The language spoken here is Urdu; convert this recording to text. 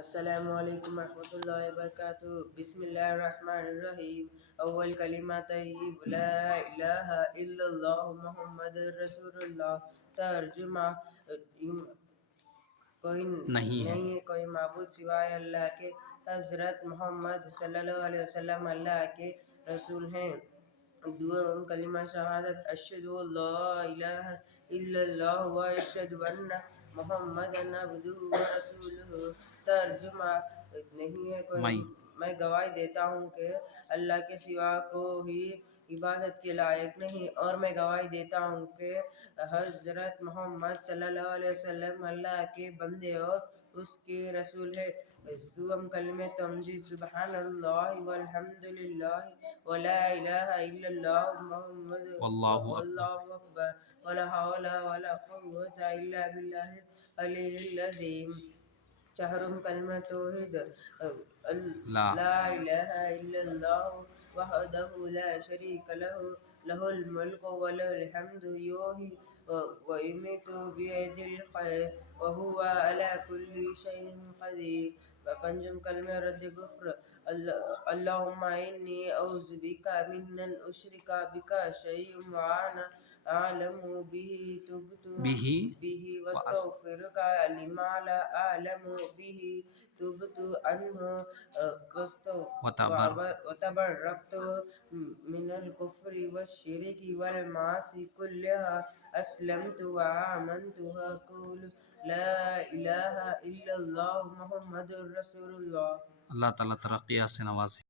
السلام علیکم ورحمۃ اللہ وبرکاتہ۔ بسم اللہ الرحمن الرحیم۔ اول کلمہ طیب لا الہ الا اللہ محمد رسول اللہ۔ ترجمہ کوئی نہیں ہے کوئی معبود سوائے اللہ کے، حضرت محمد صلی اللہ علیہ وسلم اللہ کے رسول ہیں۔ دوم کلمہ شہادت اشہد ان لا الہ الا اللہ و اشہد ان محمدً عبدہ و رسولہ۔ ترجمہ نہیں ہے کوئی میں گواہی دیتا ہوں کہ اللہ کے سوا کوئی عبادت کے لائق نہیں، اور میں گواہی دیتا ہوں کہ حضرت محمد صلی اللہ علیہ وسلم اللہ کے بندے اور اس کے رسول ہے۔ سوم کلمہ تمجید سبحان اللہ والحمد للہ ولا الہ الا اللہ محمد واللہ اکبر ولا حول ولا قوة الا باللہ العلی العظیم۔ چہارم کلمہ توحید لا الہ الا اللہ وحدہ لا شریک لہ لہ الملک ولہ الحمد یحیی ویمیت بیدہ الخیر وہو علی کل شیء قدیر۔ پنجم کلمہ رد کفر اللہم انی اعوذ بک من ان اشرک بک شیئا وانا اعلم بہ واستغفرک لما لا اعلم بہ تبت عنہ وتبرأت من الکفر والشرک والمعاصی کلہا اسلمت وآمنت وأقول لا الہ الا اللہ محمد رسول اللہ۔ اللہ تعالیٰ ترقیات سے نوازے۔